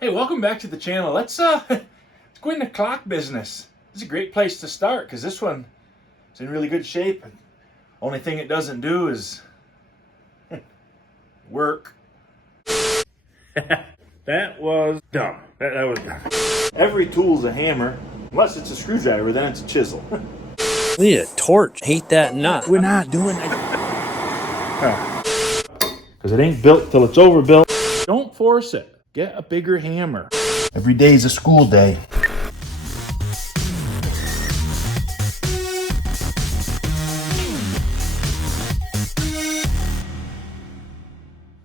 Hey, welcome back to the channel. Let's go into clock business. This is a great place to start because this one is in really good shape. Only thing it doesn't do is work. That was dumb. That was dumb. Every tool's a hammer, unless it's a screwdriver, then it's a chisel. We need a torch. Hate that nut. We're not doing that. Because it ain't built till it's overbuilt. Don't force it. Get a bigger hammer. Every day's a school day.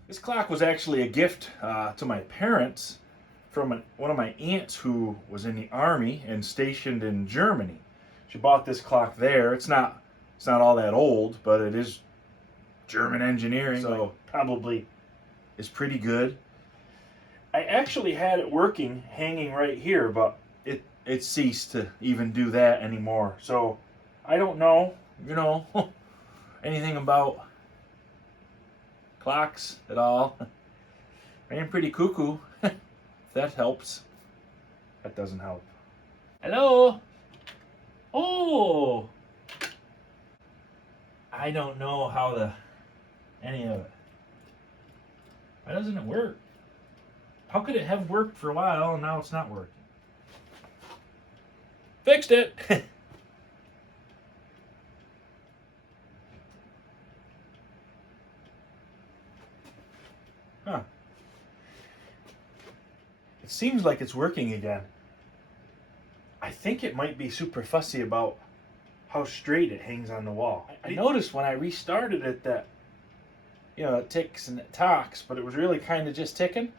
This clock was actually a gift to my parents from one of my aunts who was in the army and stationed in Germany. She bought this clock there. It's not all that old, but it is German engineering, so probably is pretty good. I actually had it working, hanging right here, but it ceased to even do that anymore. So I don't know, anything about clocks at all. I am pretty cuckoo. If that helps. That doesn't help. Hello? Oh! I don't know how any of it. Why doesn't it work? How could it have worked for a while and now it's not working? Fixed it! Huh. It seems like it's working again. I think it might be super fussy about how straight it hangs on the wall. I noticed when I restarted it that, it ticks and it talks, but it was really kind of just ticking.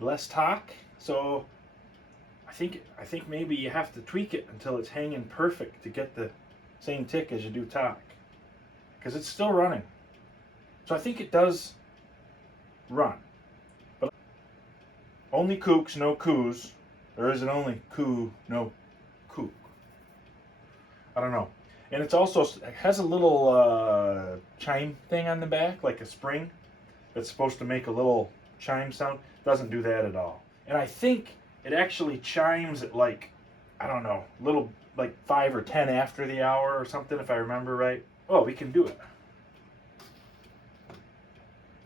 Less talk. So I think maybe you have to tweak it until it's hanging perfect to get the same tick as you do talk. Because it's still running. So I think it does run. But only kooks, no coos. There isn't only coo, no kook. I don't know. And it has a little chime thing on the back, like a spring, that's supposed to make a little chime sound. Doesn't do that at all. And I think it actually chimes at like 5 or 10 after the hour or something, if I remember right. Oh, we can do it.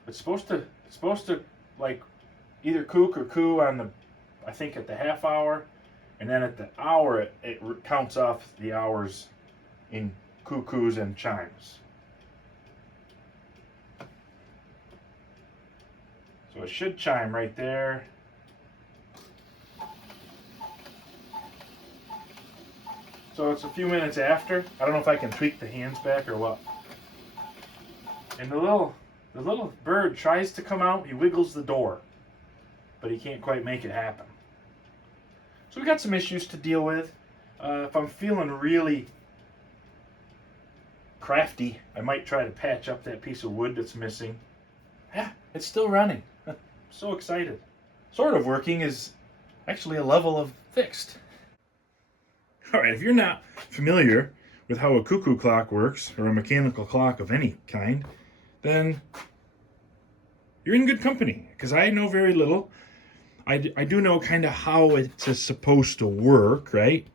It's supposed to like either kook or coo on I think at the half hour, and then at the hour it counts off the hours in cuckoos and chimes. So it should chime right there. So it's a few minutes after. I don't know if I can tweak the hands back or what. And the little bird tries to come out. He wiggles the door, but he can't quite make it happen. So we got some issues to deal with. If I'm feeling really crafty, I might try to patch up that piece of wood that's missing. Yeah, it's still running. So excited. Sort of working is actually a level of fixed. Alright, if you're not familiar with how a cuckoo clock works, or a mechanical clock of any kind, then you're in good company, because I know very little. I do know kind of how it's supposed to work, right?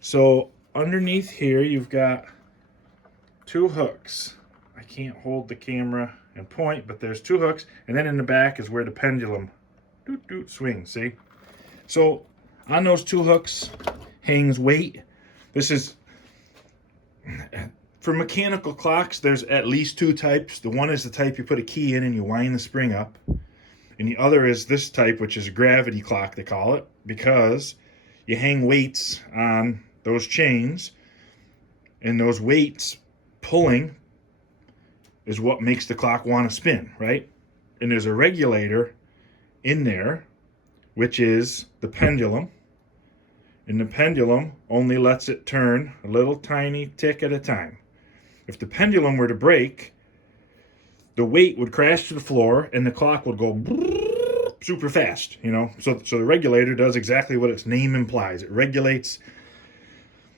So underneath here you've got two hooks. I can't hold the camera and point, but there's two hooks, and then in the back is where the pendulum swings, see? So on those two hooks hangs weight. This is, for mechanical clocks, there's at least two types. The one is the type you put a key in and you wind the spring up. And the other is this type, which is a gravity clock, they call it, because you hang weights on those chains, and those weights pulling is what makes the clock want to spin, right? And there's a regulator in there, which is the pendulum. And the pendulum only lets it turn a little tiny tick at a time. If the pendulum were to break, the weight would crash to the floor and the clock would go super fast, So the regulator does exactly what its name implies. It regulates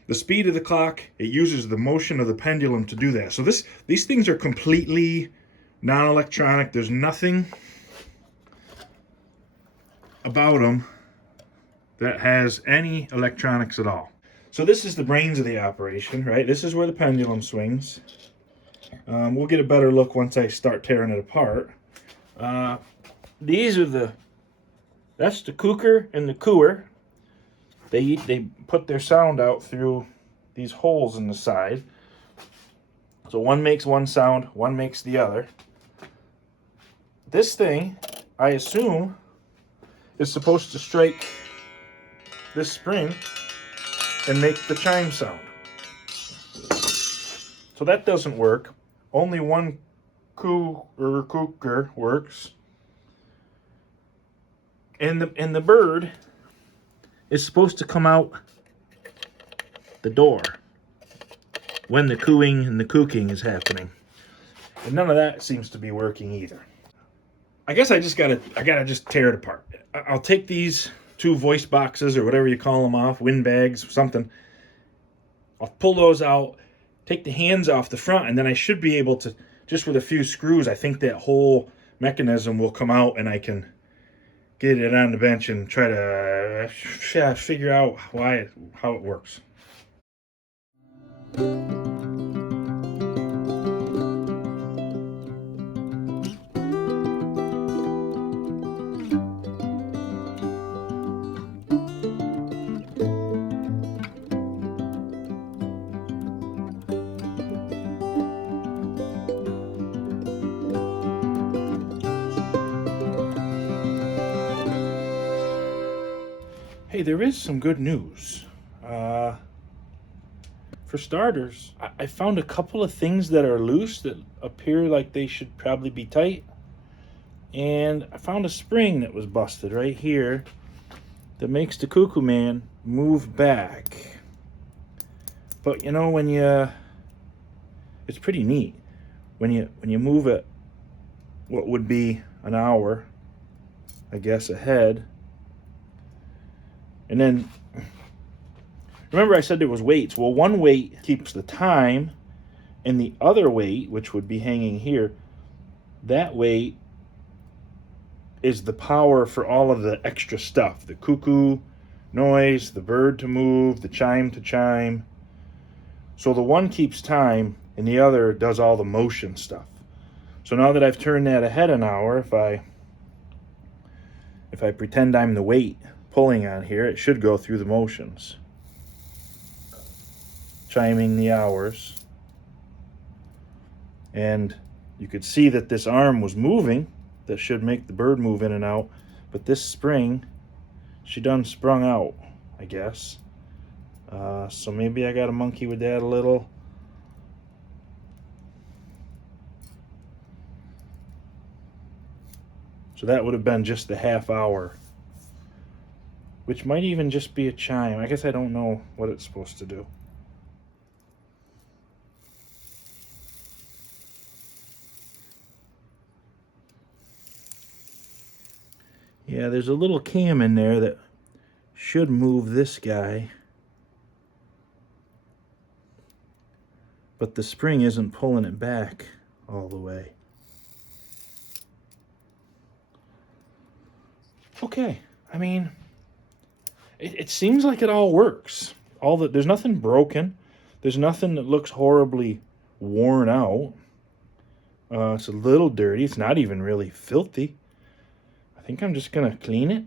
the speed of the clock. It uses the motion of the pendulum to do that. So these things are completely non-electronic. There's nothing about them that has any electronics at all. So this is the brains of the operation, right? This is where the pendulum swings. We'll get a better look once I start tearing it apart. These are that's the cooker and the cooer. They put their sound out through these holes in the side. So one makes one sound, one makes the other. This thing, I assume, is supposed to strike this spring and make the chime sound. So that doesn't work. Only one cooker works. And the bird is supposed to come out the door when the cooing and the cooking is happening. And none of that seems to be working either. I guess I gotta just tear it apart. I'll take these two voice boxes or whatever you call them off, wind bags, something. I'll pull those out, take the hands off the front, and then I should be able to, just with a few screws, I think that whole mechanism will come out and I can get it on the bench and try to figure out how it works. Hey, there is some good news. For starters, I found a couple of things that are loose that appear like they should probably be tight. And I found a spring that was busted right here that makes the cuckoo man move back. But you know, it's pretty neat. When you move it what would be an hour, I guess, ahead. And then, remember I said there was weights. Well, one weight keeps the time, and the other weight, which would be hanging here, that weight is the power for all of the extra stuff. The cuckoo noise, the bird to move, the chime to chime. So the one keeps time, and the other does all the motion stuff. So now that I've turned that ahead an hour, if I pretend I'm the weight pulling on here, it should go through the motions, chiming the hours. And you could see that this arm was moving. That should make the bird move in and out. But this spring, she done sprung out, I guess. So maybe I got to monkey with that a little. So that would have been just the half hour, which might even just be a chime. I guess I don't know what it's supposed to do. Yeah, there's a little cam in there that should move this guy. But the spring isn't pulling it back all the way. Okay, I mean, it seems like it all works. There's nothing broken. There's nothing that looks horribly worn out. It's a little dirty. It's not even really filthy. I think I'm just gonna clean it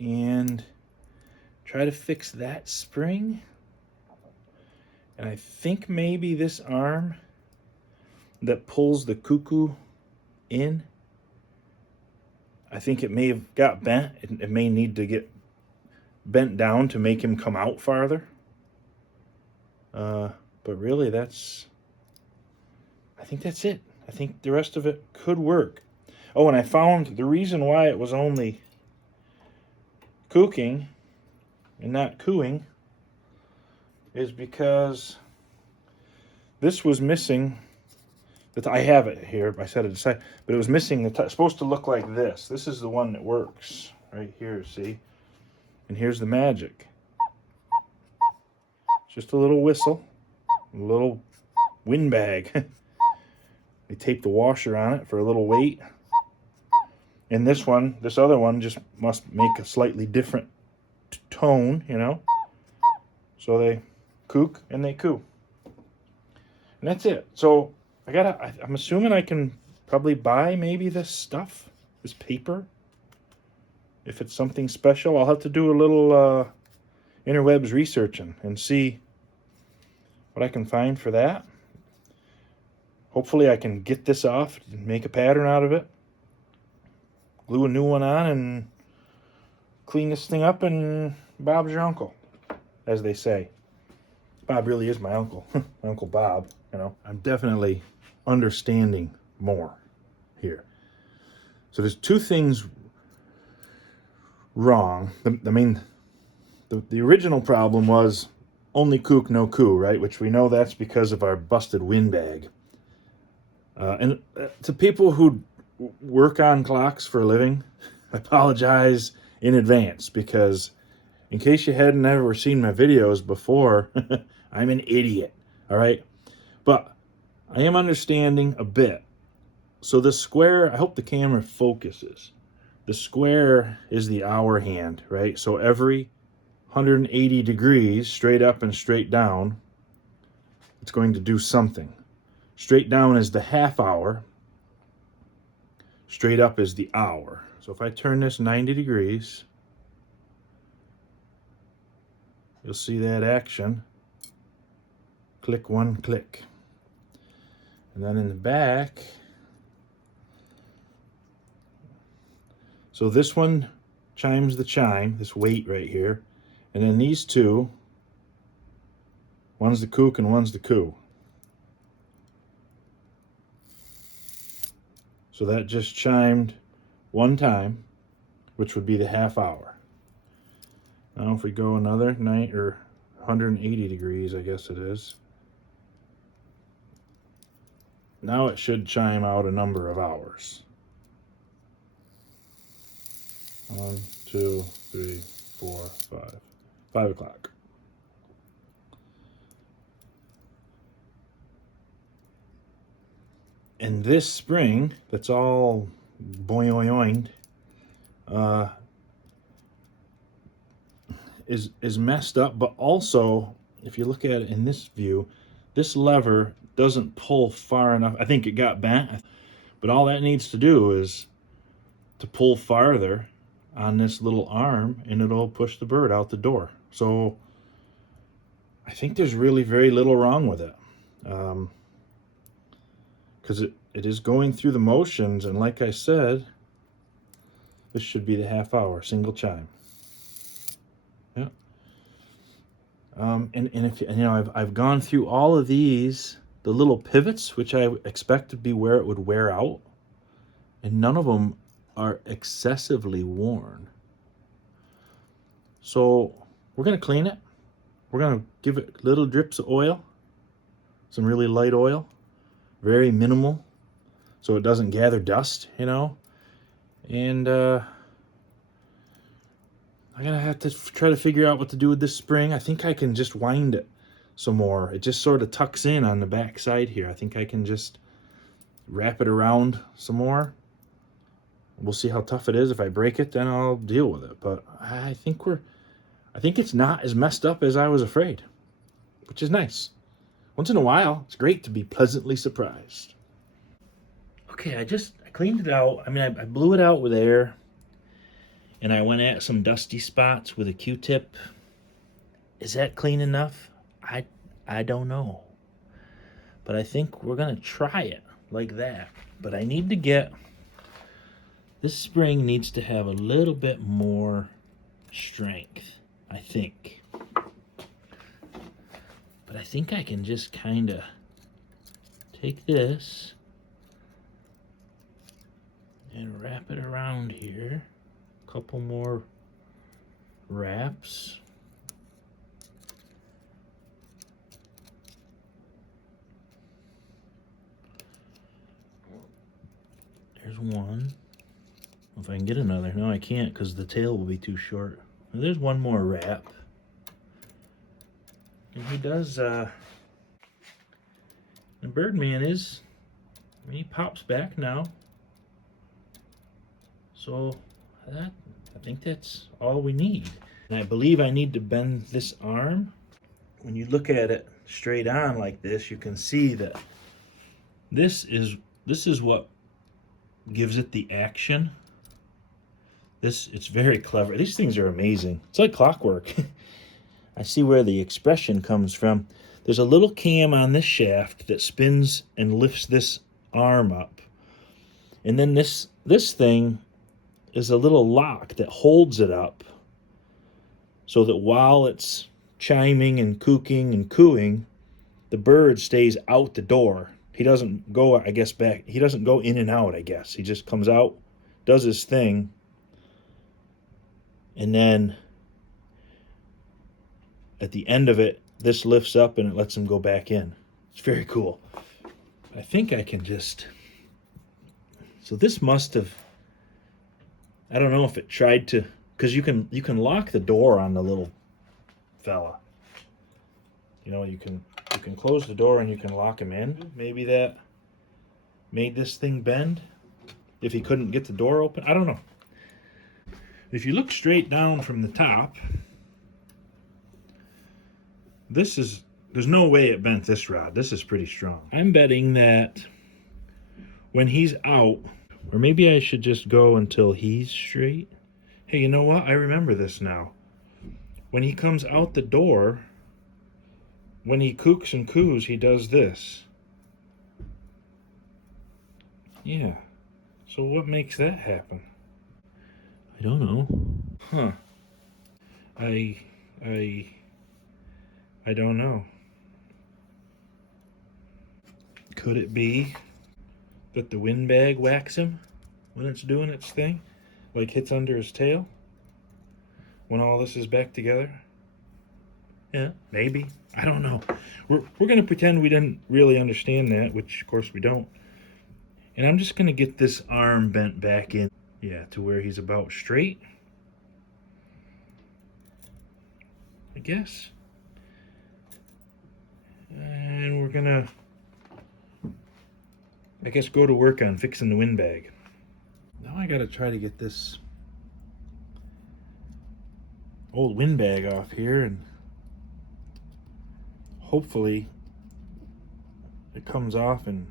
and try to fix that spring. And I think maybe this arm that pulls the cuckoo in, I think it may have got bent. It may need to get bent down to make him come out farther. But really, I think that's it. I think the rest of it could work. Oh, and I found the reason why it was only cooking and not cooing is because this was missing. I have it here. I set it aside, but it was missing it's supposed to look like this. This is the one that works right here. See, and here's the magic. Just a little whistle, a little wind bag. They tape the washer on it for a little weight, And this other one just must make a slightly different tone, you know. So they kook and they coo. And that's it. So I'm assuming I can probably buy maybe this stuff, this paper. If it's something special, I'll have to do a little interwebs researching and see what I can find for that. Hopefully I can get this off and make a pattern out of it. Glue a new one on and clean this thing up, and Bob's your uncle, as they say. Bob really is my uncle. My Uncle Bob, you know. I'm definitely understanding more here. So there's two things wrong. The original problem was only kook, no coo, right? Which we know that's because of our busted windbag. And to people who work on clocks for a living, I apologize in advance, because in case you hadn't ever seen my videos before, I'm an idiot, all right? But I am understanding a bit. So the square, I hope the camera focuses. The square is the hour hand, right? So every 180 degrees, straight up and straight down, it's going to do something. Straight down is the half hour. Straight up is the hour. So if I turn this 90 degrees, you'll see that action. Click, one click. And then in the back, so this one chimes the chime, this weight right here. And then these two, one's the kook and one's the coo. So that just chimed one time, which would be the half hour. Now if we go another 180 degrees, I guess it is. Now it should chime out a number of hours. 1, 2, 3, 4, 5. 5 o'clock. And this spring, that's all boing-oing-oinged, is messed up. But also, if you look at it in this view, this lever doesn't pull far enough. I think it got bent, but all that needs to do is to pull farther on this little arm, and it'll push the bird out the door. So I think there's really very little wrong with it, because it is going through the motions. And like I said, this should be the half hour single chime. Yeah. And if you know, I've gone through all of these, the little pivots, which I expect to be where it would wear out, and none of them are excessively worn. So we're going to clean it. We're going to give it little drips of oil, some really light oil, very minimal, so it doesn't gather dust, you know. And I'm going to have to try to figure out what to do with this spring. I think I can just wind it some more. It just sort of tucks in on the back side here. I think I can just wrap it around some more. We'll see how tough it is. If I break it, then I'll deal with it. But I think it's not as messed up as I was afraid, which is nice. Once in a while, it's great to be pleasantly surprised. Okay, I cleaned it out. I mean, I blew it out with air, and I went at some dusty spots with a Q-tip. Is that clean enough? I don't know. But I think we're going to try it like that. But I need to get... This spring needs to have a little bit more strength, I think. But I think I can just kind of take this and wrap it around here. A couple more wraps. There's one. If I can get another. No, I can't, because the tail will be too short. There's one more wrap. And he does, the Birdman is, he pops back now. So that, I think that's all we need. And I believe I need to bend this arm. When you look at it straight on like this, you can see that this is what gives it the action. It's very clever. These things are amazing. It's like clockwork. I see where the expression comes from. There's a little cam on this shaft that spins and lifts this arm up. And then this thing is a little lock that holds it up so that while it's chiming and cooking and cooing, the bird stays out the door. He doesn't go, I guess, back. He doesn't go in and out, I guess. He just comes out, does his thing, and then at the end of it, this lifts up and it lets him go back in. It's very cool. I think I can just... So this must have... I don't know if it tried to... Because you can lock the door on the little fella. You know, you can close the door and you can lock him in. Maybe that made this thing bend if he couldn't get the door open. I don't know. If you look straight down from the top, there's no way it bent this rod. This is pretty strong. I'm betting that when he's out, or maybe I should just go until he's straight. Hey, you know what? I remember this now. When he comes out the door, when he cooks and coos, he does this. Yeah. So what makes that happen? I don't know. Huh. I don't know. Could it be that the windbag whacks him when it's doing its thing? Like hits under his tail? When all this is back together? Yeah, maybe. I don't know. We're gonna pretend we didn't really understand that, which of course we don't. And I'm just gonna get this arm bent back in, yeah, to where he's about straight, I guess. And we're gonna, I guess, go to work on fixing the windbag. Now I gotta try to get this old windbag off here, and hopefully it comes off and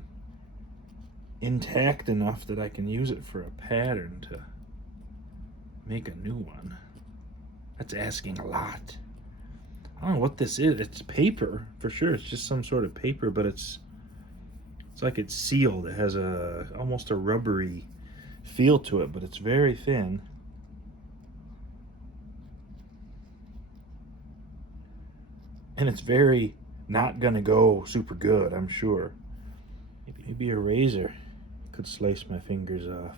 intact enough that I can use it for a pattern to make a new one. That's asking a lot. I don't know what this is. It's paper for sure. It's just some sort of paper, but it's like it's sealed. It has almost a rubbery feel to it, but it's very thin. And it's very not gonna go super good, I'm sure. Maybe a razor could slice my fingers off.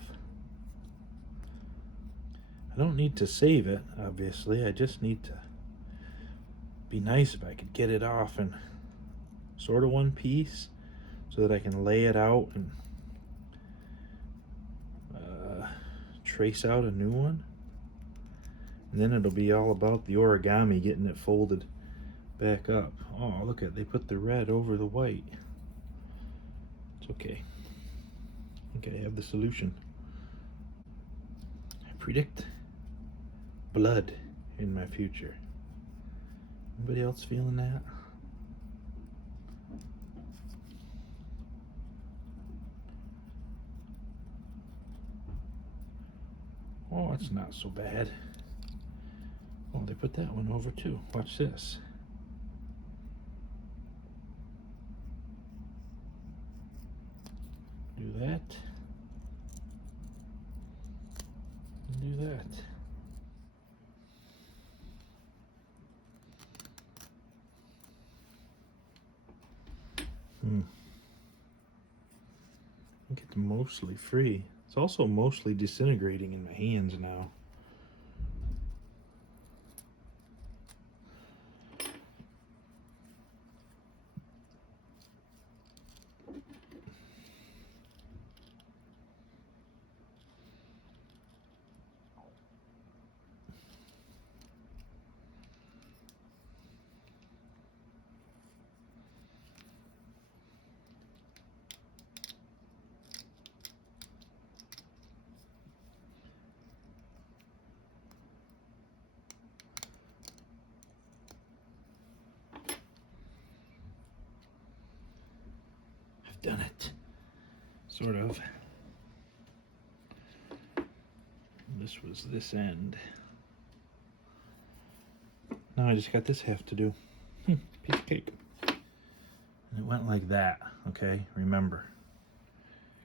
I don't need to save it, obviously. I just need to be nice if I could get it off in sort of one piece so that I can lay it out and trace out a new one. And then it'll be all about the origami, getting it folded back up. Oh, look at, they put the red over the white. It's okay. I think I have the solution. I predict blood in my future. Anybody else feeling that? Oh, it's not so bad. Oh, they put that one over too. Watch this. Do that. And do that. I think it's mostly free. It's also mostly disintegrating in my hands now. done it. Sort of. This was this end. Now I just got this half to do. Piece of cake. And it went like that, okay? Remember.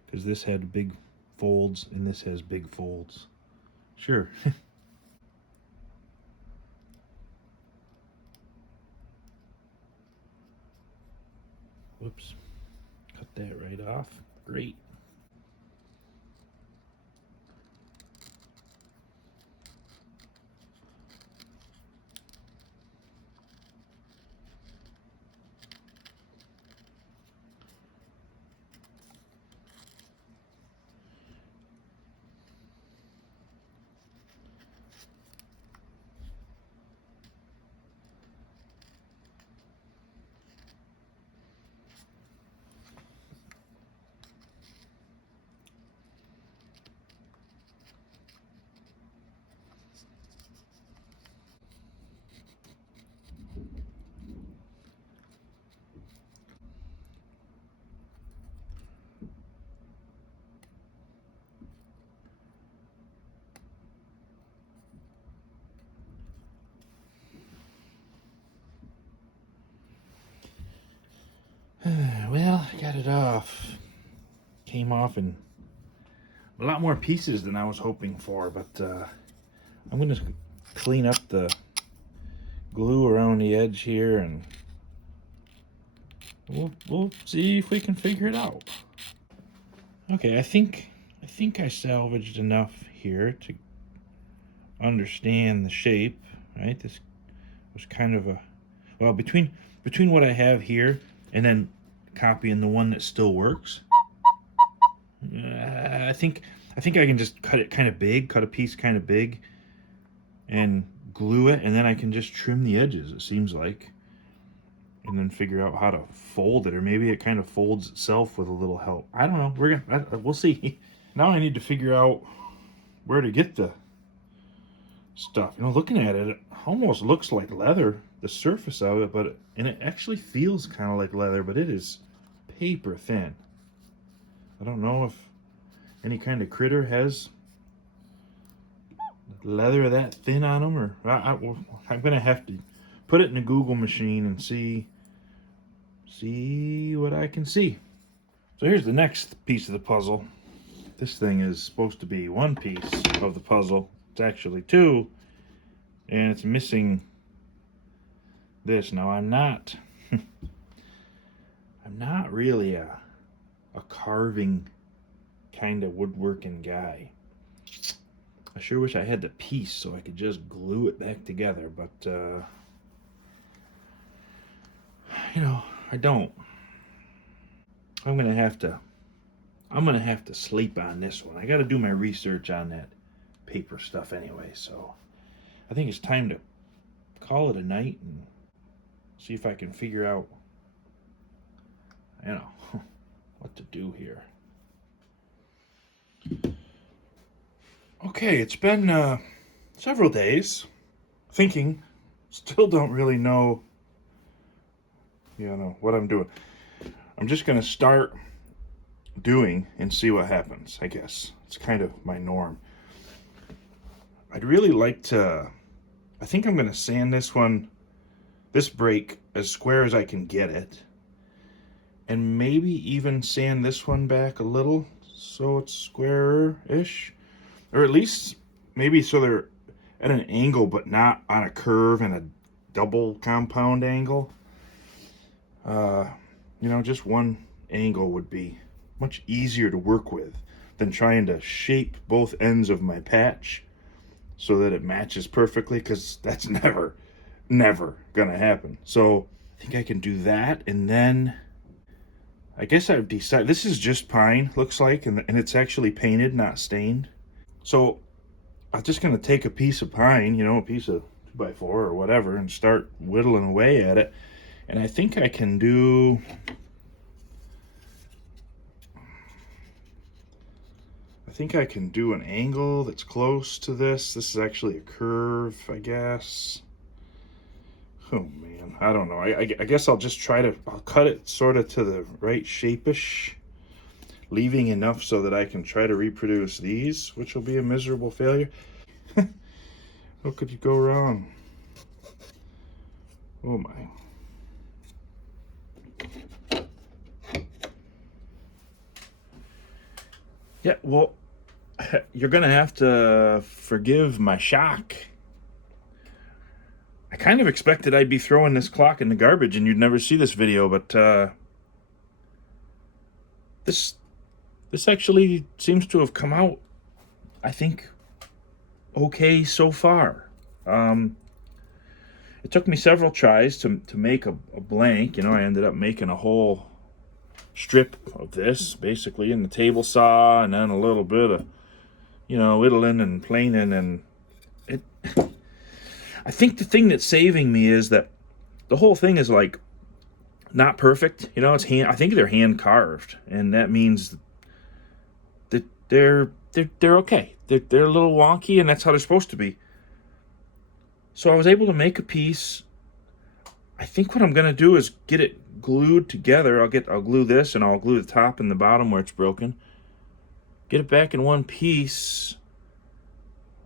Because this had big folds and this has big folds. Sure. Whoops. Cut that right off. Great. Well, I got it off. Came off in a lot more pieces than I was hoping for, but I'm going to clean up the glue around the edge here, and we'll see if we can figure it out. Okay, I think I salvaged enough here to understand the shape, right? This was kind of a, well, between what I have here and then copying the one that still works, I think I can just cut it kind of big, cut a piece kind of big, and glue it, and then I can just trim the edges, it seems like, and then figure out how to fold it, or maybe it kind of folds itself with a little help. I don't know. We'll see. Now I need to figure out where to get the stuff. You know, looking at it, it almost looks like leather, the surface of it, and it actually feels kind of like leather, but it is paper thin. I don't know if any kind of critter has leather that thin on them, or I'm gonna have to put it in a Google machine and see what I can see. So here's the next piece of the puzzle. This thing is supposed to be one piece of the puzzle. It's actually two, and it's missing this. Now I'm not really a carving kind of woodworking guy. I sure wish I had the piece so I could just glue it back together, but you know, I don't. I'm gonna have to sleep on this one. I gotta do my research on that paper stuff anyway, so I think it's time to call it a night and see if I can figure out, you know, what to do here. Okay, it's been several days thinking. Still don't really know, what I'm doing. I'm just gonna start doing and see what happens, I guess. It's kind of my norm. I'd really like to, I think I'm gonna sand this break as square as I can get it, and maybe even sand this one back a little so it's squarer-ish, or at least maybe so they're at an angle but not on a curve and a double compound angle. Just one angle would be much easier to work with than trying to shape both ends of my patch so that it matches perfectly, because that's never gonna happen. So I think I can do that, and then I guess I've decided this is just pine, looks like, and it's actually painted, not stained. So I'm just gonna take a piece of pine, a piece of 2x4 or whatever, and start whittling away at it. And I think I can do, an angle that's close to this. This is actually a curve, I guess. Oh man, I don't know. I guess I'll just I'll cut it sort of to the right shape-ish, leaving enough so that I can try to reproduce these, which will be a miserable failure. How could you go wrong? Oh my. Yeah, well, you're gonna have to forgive my shock. I kind of expected I'd be throwing this clock in the garbage and you'd never see this video, but this actually seems to have come out, I think, okay so far. It took me several tries to make a blank. You know, I ended up making a whole strip of this, basically, in the table saw, and then a little bit of, you know, whittling and planing, and it... I think the thing that's saving me is that the whole thing is, like, not perfect. You know, it's I think they're hand carved, and that means that they're okay. They're a little wonky, and that's how they're supposed to be. So I was able to make a piece. I think what I'm gonna do is get it glued together. I'll glue this, and I'll glue the top and the bottom where it's broken. Get it back in one piece.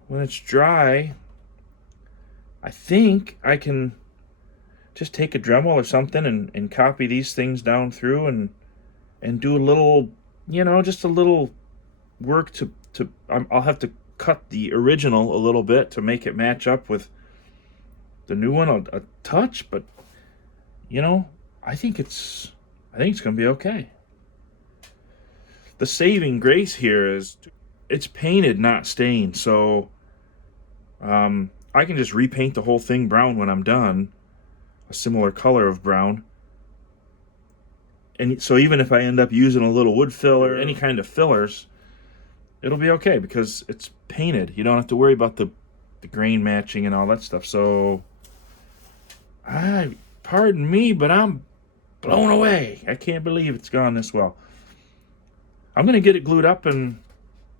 When it's dry, I think I can just take a Dremel or something and copy these things down through and do a little, you know, just a little work to I'll have to cut the original a little bit to make it match up with the new one a touch, but you know, I think it's gonna be okay. The saving grace here is it's painted, not stained, so I can just repaint the whole thing brown when I'm done, a similar color of brown. And so even if I end up using a little wood filler, any kind of fillers, it'll be okay because it's painted. You don't have to worry about the grain matching and all that stuff. So, pardon me, but I'm blown away. I can't believe it's gone this well. I'm going to get it glued up and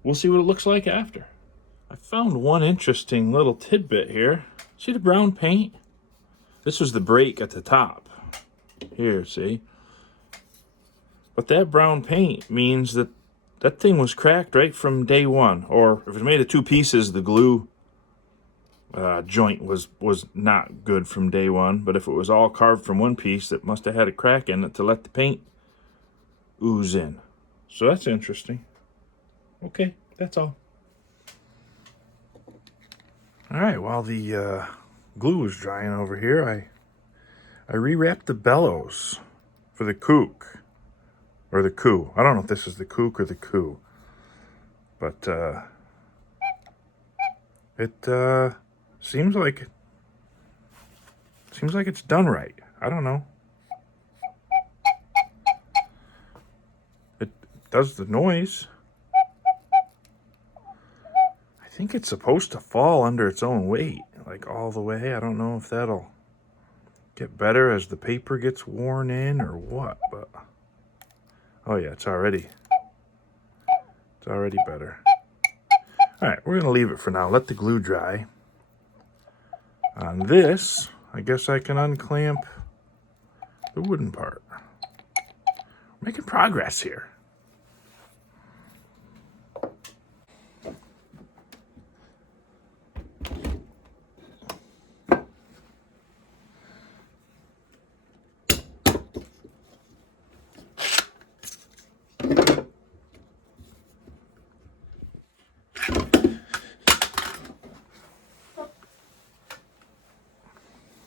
we'll see what it looks like after. I found one interesting little tidbit here. See the brown paint? This was the break at the top. Here, see? But that brown paint means that that thing was cracked right from day one. Or if it's made of two pieces, the glue joint was not good from day one. But if it was all carved from one piece, it must have had a crack in it to let the paint ooze in. So that's interesting. Okay, that's all. All right, while the glue was drying over here, I rewrapped the bellows for the kook, or the coo. I don't know if this is the kook or the coo, but it seems like it's done right. I don't know. It does the noise. I think it's supposed to fall under its own weight, like all the way. I don't know if that'll get better as the paper gets worn in or what, but oh yeah, it's already better. All right, we're gonna leave it for now. Let the glue dry. On this, I guess I can unclamp the wooden part. We're making progress here.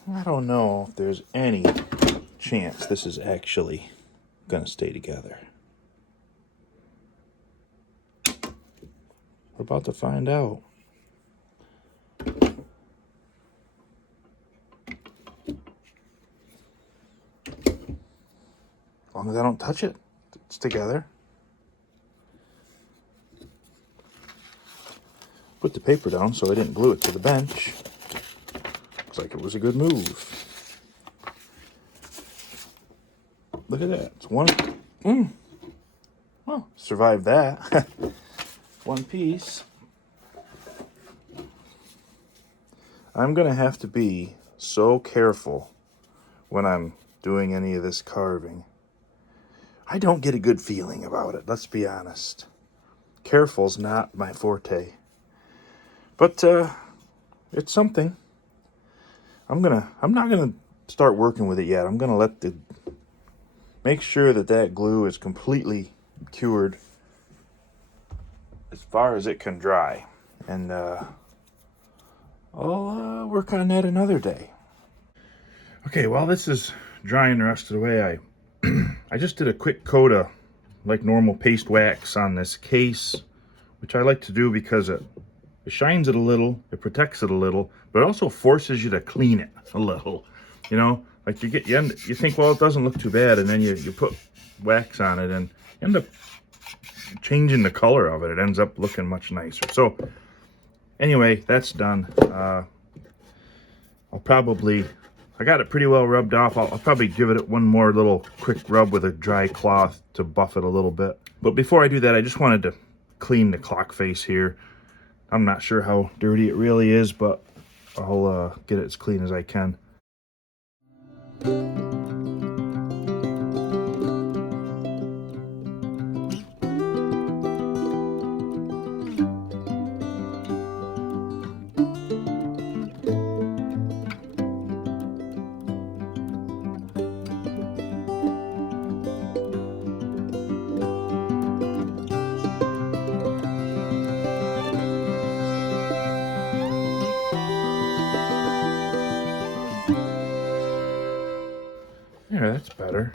I don't know if there's any chance this is actually gonna stay together. We're about to find out. As long as I don't touch it, it's together. Put the paper down so I didn't glue it to the bench. Looks like it was a good move. Look at that. It's one. Well, survived that. One piece. I'm going to have to be so careful when I'm doing any of this carving. I don't get a good feeling about it, let's be honest. Careful's not my forte. But it's something. I'm not gonna start working with it yet. I'm gonna make sure that glue is completely cured as far as it can dry. And I'll work on that another day. Okay, while this is drying the rest of the way, I just did a quick coat of like normal paste wax on this case, which I like to do because it shines it a little, it protects it a little, but it also forces you to clean it a little. You know, like you think, well, it doesn't look too bad, and then you put wax on it and end up changing the color of it. It ends up looking much nicer. So anyway, that's done. I got it pretty well rubbed off. I'll probably give it one more little quick rub with a dry cloth to buff it a little bit. But before I do that, I just wanted to clean the clock face here. I'm not sure how dirty it really is, but I'll get it as clean as I can. There, that's better.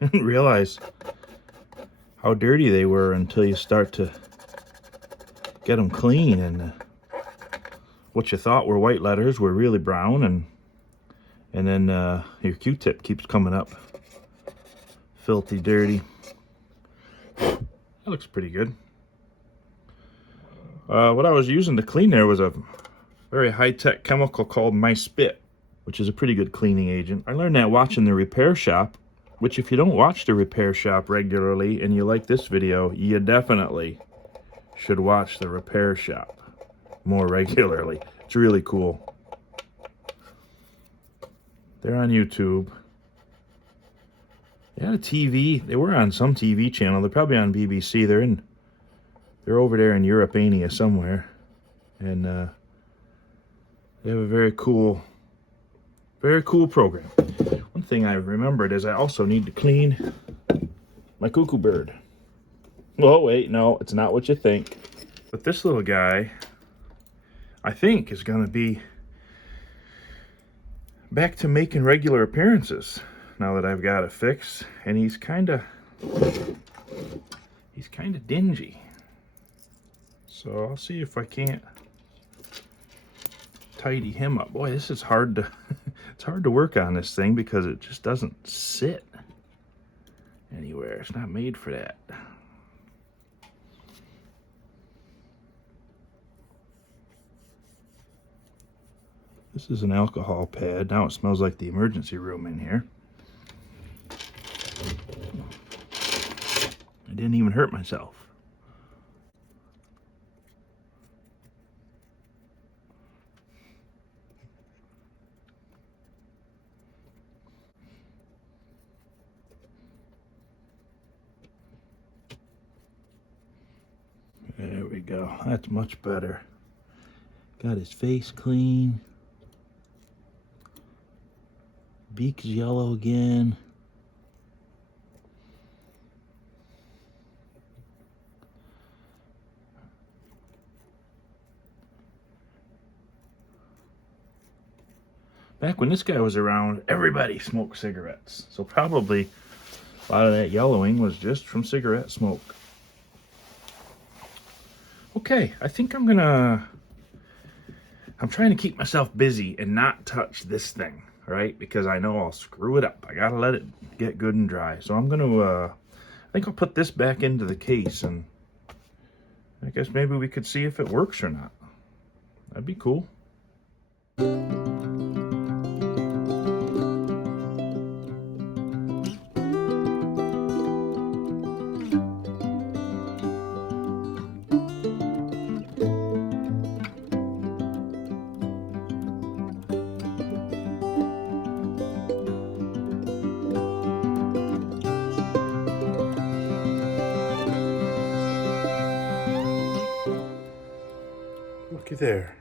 I didn't realize how dirty they were until you start to get them clean, and what you thought were white letters were really brown, and then your Q-tip keeps coming up filthy dirty. That looks pretty good. What I was using to clean there was a very high-tech chemical called My Spit, which is a pretty good cleaning agent. I learned that watching The Repair Shop, which if you don't watch The Repair Shop regularly and you like this video, you definitely should watch The Repair Shop more regularly. It's really cool. They're on YouTube. They had a TV. They were on some TV channel. They're probably on BBC. They're over there in Europania somewhere. And they have a very cool program. One thing I remembered is I also need to clean my cuckoo bird. Oh wait, no, it's not what you think. But this little guy, I think, is gonna be back to making regular appearances now that I've got it fixed. And he's kinda dingy. So I'll see if I can't tidy him up. Boy, this is hard to it's hard to work on this thing because it just doesn't sit anywhere. It's not made for that. This is an alcohol pad. Now it smells like the emergency room in here. I didn't even hurt myself. There we go. That's much better. Got his face clean. Beak's yellow again. Back when this guy was around, everybody smoked cigarettes. So probably a lot of that yellowing was just from cigarette smoke. Okay, I think I'm trying to keep myself busy and not touch this thing, right? Because I know I'll screw it up. I gotta let it get good and dry. So I'm I think I'll put this back into the case, and I guess maybe we could see if it works or not. That'd be cool. Looky there.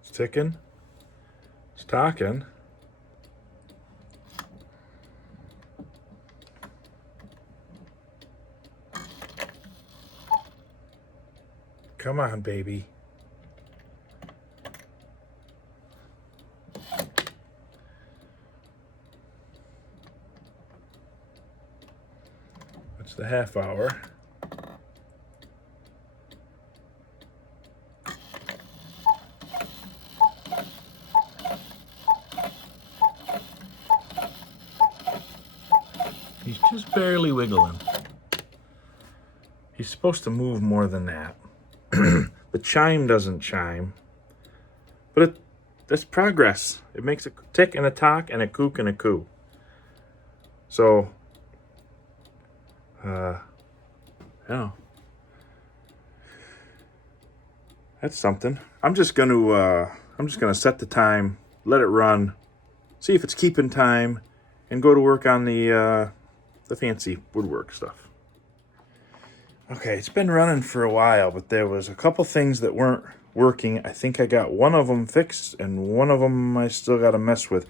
It's ticking. It's talking. Come on, baby. It's the half hour. He's just barely wiggling. He's supposed to move more than that. The chime doesn't chime, but that's progress. It makes a tick and a tock and a kook and a coo. So, yeah, that's something. I'm just gonna set the time, let it run, see if it's keeping time, and go to work on the fancy woodwork stuff. Okay, it's been running for a while, but there was a couple things that weren't working. I think I got one of them fixed, and one of them I still got to mess with.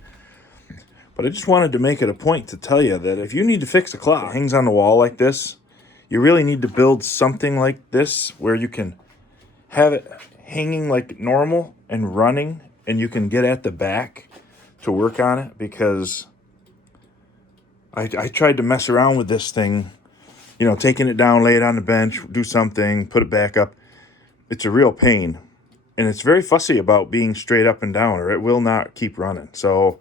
But I just wanted to make it a point to tell you that if you need to fix a clock that hangs on the wall like this, you really need to build something like this where you can have it hanging like normal and running, and you can get at the back to work on it, because I tried to mess around with this thing. You know, taking it down, lay it on the bench, do something, put it back up. It's a real pain. And it's very fussy about being straight up and down, or it will not keep running. So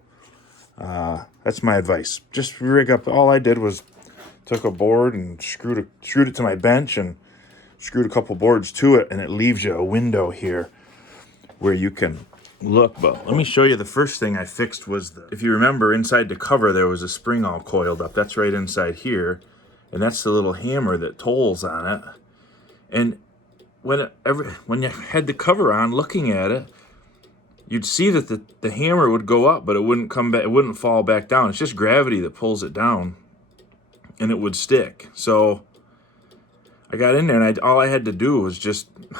that's my advice. Just rig up. All I did was took a board and screwed it to my bench and screwed a couple boards to it, and it leaves you a window here where you can look. But let me show you. The first thing I fixed was, if you remember, inside the cover there was a spring all coiled up. That's right inside here. And that's the little hammer that tolls on it. And when you had the cover on, looking at it, you'd see that the hammer would go up, but it wouldn't come back. It wouldn't fall back down. It's just gravity that pulls it down, and it would stick. So I got in there, and all I had to do was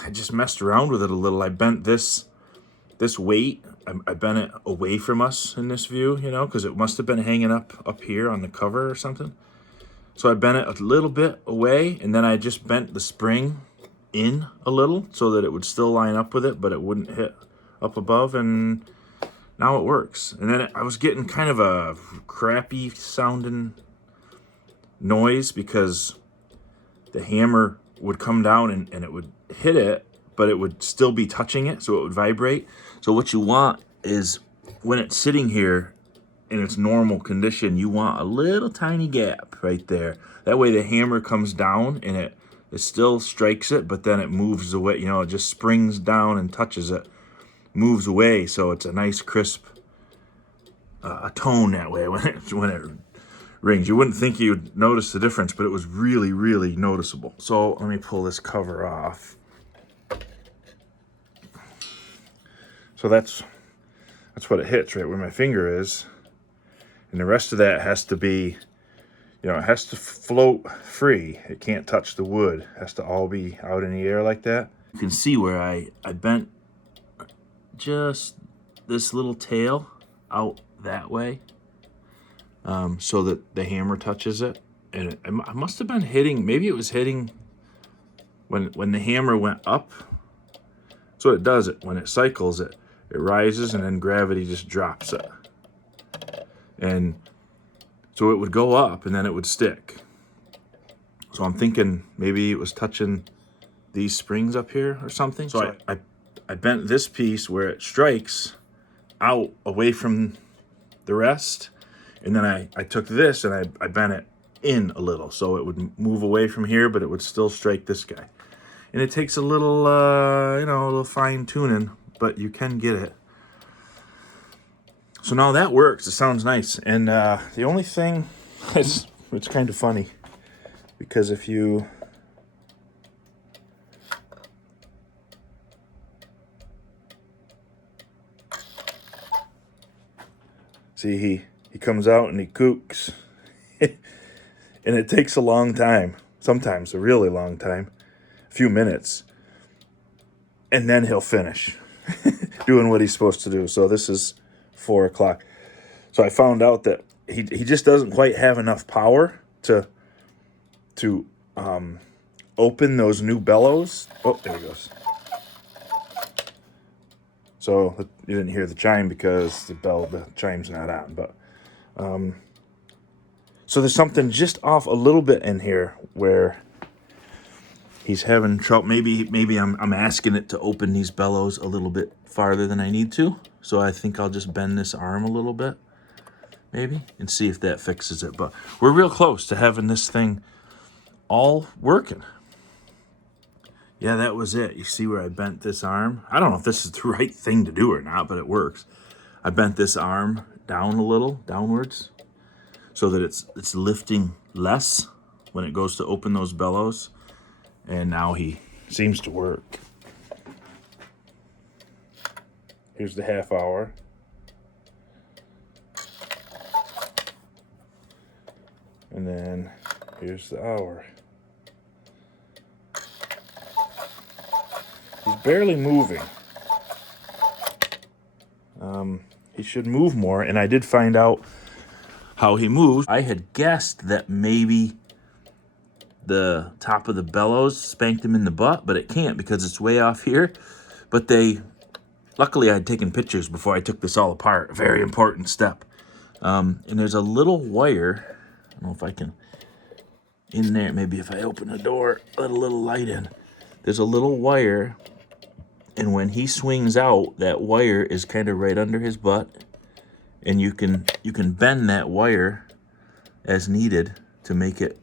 I just messed around with it a little. I bent this weight. I bent it away from us in this view, you know, because it must have been hanging up here on the cover or something. So I bent it a little bit away, and then I just bent the spring in a little so that it would still line up with it, but it wouldn't hit up above, and now it works. And then I was getting kind of a crappy sounding noise because the hammer would come down and it would hit it, but it would still be touching it, so it would vibrate. So what you want is, when it's sitting here in its normal condition, you want a little tiny gap right there. That way the hammer comes down and it still strikes it, but then it moves away. You know, it just springs down and touches it, moves away, so it's a nice crisp a tone that way when it rings. You wouldn't think you'd notice the difference, but it was really, really noticeable. So let me pull this cover off. So that's what it hits, right where my finger is. And the rest of that has to be, you know, it has to float free. It can't touch the wood. It has to all be out in the air like that. You can see where I bent just this little tail out that way, so that the hammer touches it. And it must have been hitting, maybe it was hitting when the hammer went up. So it does it. When it cycles, it rises, and then gravity just drops it. And so it would go up, and then it would stick. So I'm thinking maybe it was touching these springs up here or something. So I bent this piece where it strikes out away from the rest. And then I took this and I bent it in a little, so it would move away from here, but it would still strike this guy. And it takes a little, a little fine tuning, but you can get it. So now that works. It sounds nice. And the only thing is, it's kind of funny, because if you see, he comes out and he kooks. And it takes a long time, sometimes a really long time, a few minutes. and then he'll finish doing what he's supposed to do. So this is 4 o'clock. So I found out that he just doesn't quite have enough power to open those new bellows. Oh, there he goes. So you didn't hear the chime because the chime's not on. But so there's something just off a little bit in here where he's having trouble. Maybe I'm asking it to open these bellows a little bit farther than I need to. So I think I'll just bend this arm a little bit, maybe, and see if that fixes it. But we're real close to having this thing all working. Yeah, that was it. You see where I bent this arm? I don't know if this is the right thing to do or not, but it works. I bent this arm down a little, downwards, so that it's lifting less when it goes to open those bellows. And now he seems to work. Here's the half hour. And then here's the hour. He's barely moving. He should move more, and I did find out how he moves. I had guessed that maybe the top of the bellows spanked him in the butt, but it can't because it's way off here. But luckily I had taken pictures before I took this all apart. A very important step. And there's a little wire. I don't know if I can, in there, maybe if I open the door, let a little light in. There's a little wire, and when he swings out, that wire is kind of right under his butt, and you can bend that wire as needed to make it,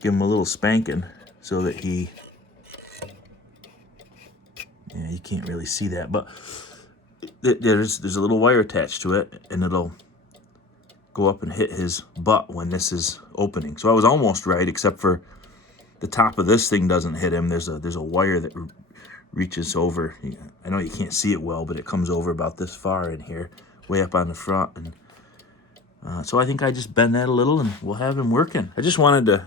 give him a little spanking so that you can't really see that, but there's a little wire attached to it, and it'll go up and hit his butt when this is opening. So I was almost right, except for the top of this thing doesn't hit him. There's a wire that reaches over. I know you can't see it well, but it comes over about this far in here, way up on the front. And so I think I just bend that a little, and we'll have him working. I just wanted to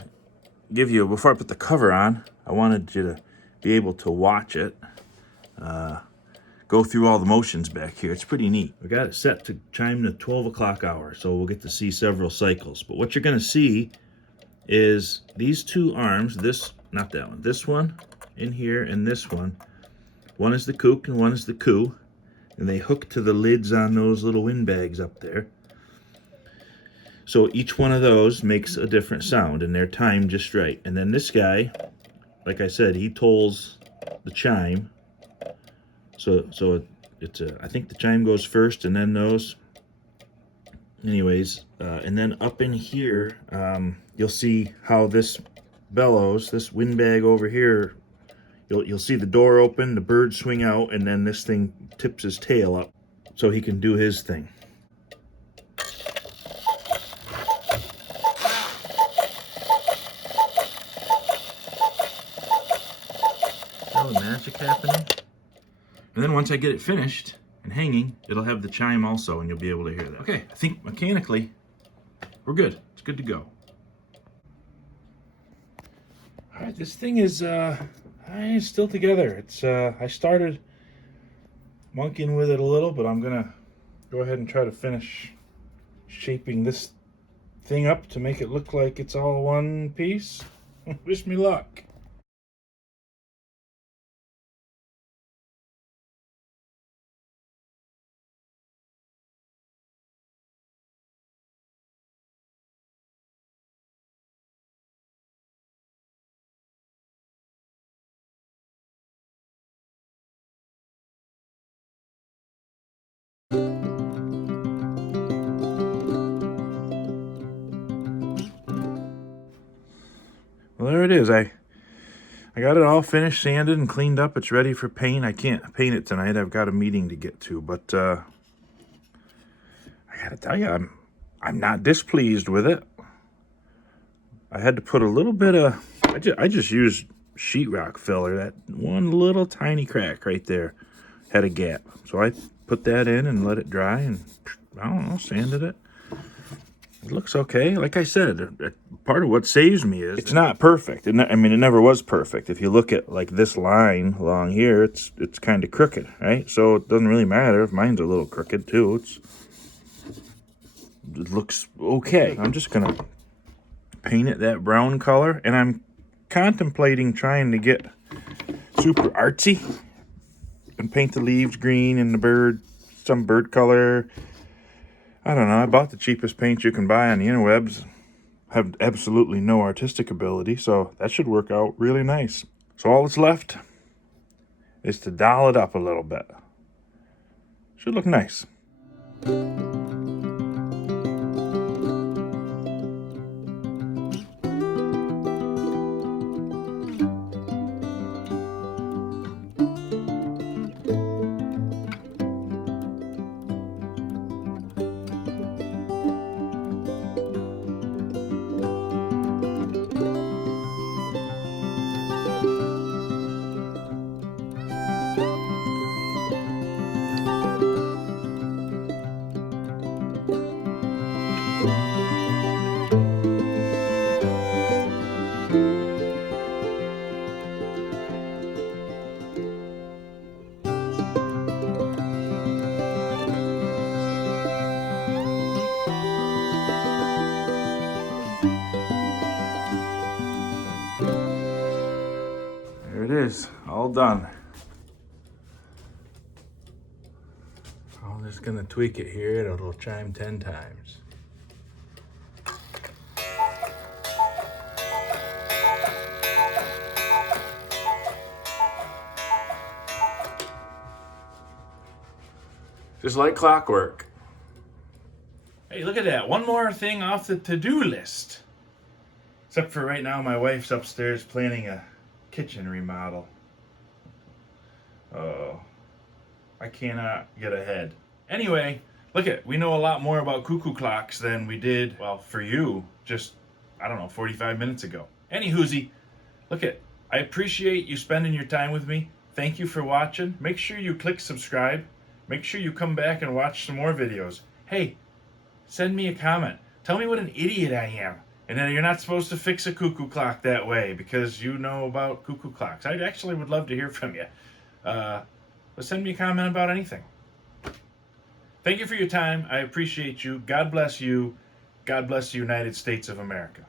give you, before I put the cover on, I wanted you to be able to watch it, go through all the motions back here. It's pretty neat. We got it set to chime the 12 o'clock hour, so we'll get to see several cycles. But what you're going to see is these two arms, not that one, this one in here and this one. One is the cook and one is the coo, and they hook to the lids on those little windbags up there. So each one of those makes a different sound, and they're timed just right. And then this guy, like I said, he tolls the chime. So I think the chime goes first, and then those. Anyways, and then up in here, you'll see how this bellows, this windbag over here. You'll see the door open, the bird swing out, and then this thing tips his tail up so he can do his thing. Magic happening. And then once I get it finished and hanging, it'll have the chime also, and you'll be able to hear that. Okay, I think mechanically we're good. It's good to go. All right, this thing is still together. It's I started monkeying with it a little, but I'm gonna go ahead and try to finish shaping this thing up to make it look like it's all one piece. Wish me luck. Well, there it is. I got it all finished, sanded, and cleaned up. It's ready for paint. I can't paint it tonight. I've got a meeting to get to, but I gotta tell you, I'm not displeased with it. I had to put a little bit of, I just used sheetrock filler. That one little tiny crack right there had a gap. So I put that in and let it dry, and I don't know, sanded it. It looks okay. Like I said, part of what saves me is it's not perfect. I mean, it never was perfect. If you look at like this line along here, it's kind of crooked, right? So it doesn't really matter if mine's a little crooked too. It looks okay. I'm just gonna paint it that brown color, and I'm contemplating trying to get super artsy and paint the leaves green and the bird some bird color. I don't know. I bought the cheapest paint you can buy on the interwebs. Have absolutely no artistic ability, so that should work out really nice. So all that's left is to doll it up a little bit. Should look nice. There it is, all done. I'm just gonna tweak it here, it'll chime 10 times. Just like clockwork. Hey, look at that, one more thing off the to-do list. Except for right now, my wife's upstairs planning a kitchen remodel. Oh, I cannot get ahead. Anyway, look at, we know a lot more about cuckoo clocks than we did, well, for you, just, I don't know, 45 minutes ago. Anywhoosie, look at, I appreciate you spending your time with me. Thank you for watching. Make sure you click subscribe. Make sure you come back and watch some more videos. Hey, send me a comment. Tell me what an idiot I am. And that you're not supposed to fix a cuckoo clock that way because you know about cuckoo clocks. I actually would love to hear from you. But send me a comment about anything. Thank you for your time. I appreciate you. God bless you. God bless the United States of America.